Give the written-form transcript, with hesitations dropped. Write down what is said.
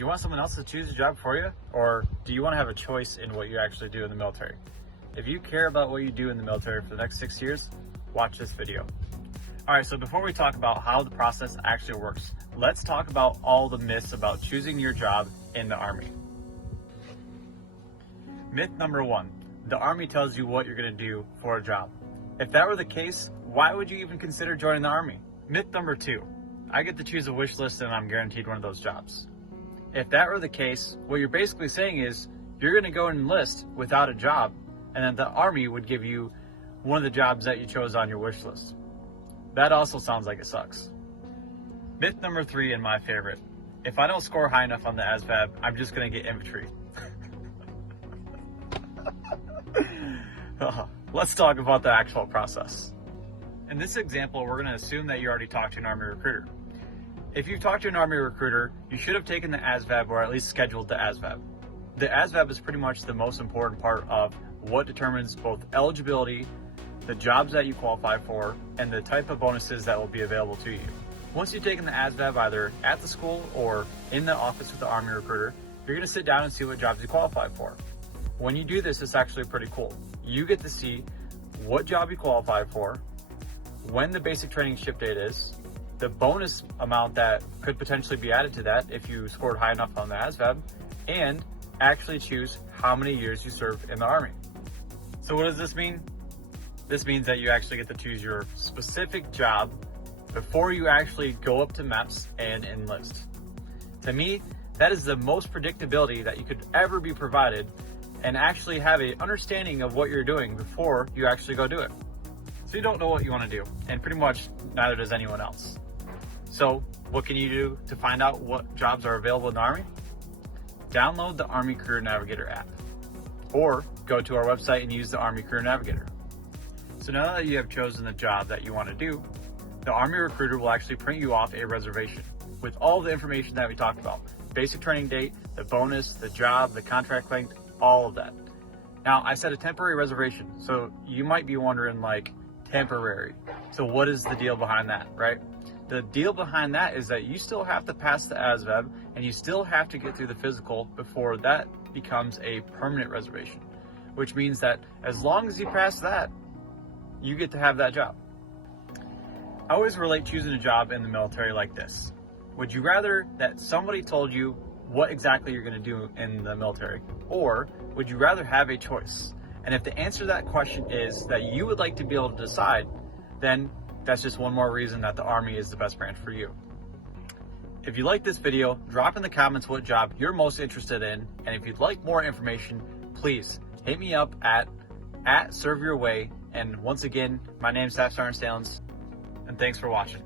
You want someone else to choose a job for you? Or do you want to have a choice in what you actually do in the military? If you care about what you do in the military for the next 6 years, watch this video. All right, so before we talk about how the process actually works, let's talk about all the myths about choosing your job in the Army. Myth number 1, the Army tells you what you're gonna do for a job. If that were the case, why would you even consider joining the Army? Myth number 2, I get to choose a wish list and I'm guaranteed one of those jobs. If that were the case, what you're basically saying is you're gonna go and enlist without a job, and then the Army would give you one of the jobs that you chose on your wish list. That also sounds like it sucks. Myth number 3, and my favorite, if I don't score high enough on the ASVAB, I'm just gonna get infantry. Let's talk about the actual process. In this example, we're gonna assume that you already talked to an Army recruiter. If you've talked to an Army recruiter, you should have taken the ASVAB or at least scheduled the ASVAB. The ASVAB is pretty much the most important part of what determines both eligibility, the jobs that you qualify for, and the type of bonuses that will be available to you. Once you've taken the ASVAB either at the school or in the office with the Army recruiter, you're gonna sit down and see what jobs you qualify for. When you do this, it's actually pretty cool. You get to see what job you qualify for, when the basic training ship date is, the bonus amount that could potentially be added to that if you scored high enough on the ASVAB, and actually choose how many years you serve in the Army. So what does this mean? This means that you actually get to choose your specific job before you actually go up to MEPS and enlist. To me, that is the most predictability that you could ever be provided, and actually have an understanding of what you're doing before you actually go do it. So you don't know what you want to do, and pretty much neither does anyone else. So what can you do to find out what jobs are available in the Army? Download the Army Career Navigator app, or go to our website and use the Army Career Navigator. So now that you have chosen the job that you want to do, the Army recruiter will actually print you off a reservation with all the information that we talked about. Basic training date, the bonus, the job, the contract length, all of that. Now, I said a temporary reservation, so you might be wondering, like, temporary. So what is the deal behind that, right? The deal behind that is that you still have to pass the ASVAB and you still have to get through the physical before that becomes a permanent reservation, which means that as long as you pass that, you get to have that job. I always relate choosing a job in the military like this. Would you rather that somebody told you what exactly you're going to do in the military, or would you rather have a choice? And if the answer to that question is that you would like to be able to decide, then that's just one more reason that the Army is the best branch for you. If you like this video, drop in the comments what job you're most interested in, and if you'd like more information, please hit me up at @ServeYourWay. And once again, my name's Staff Sergeant Stalins, and thanks for watching.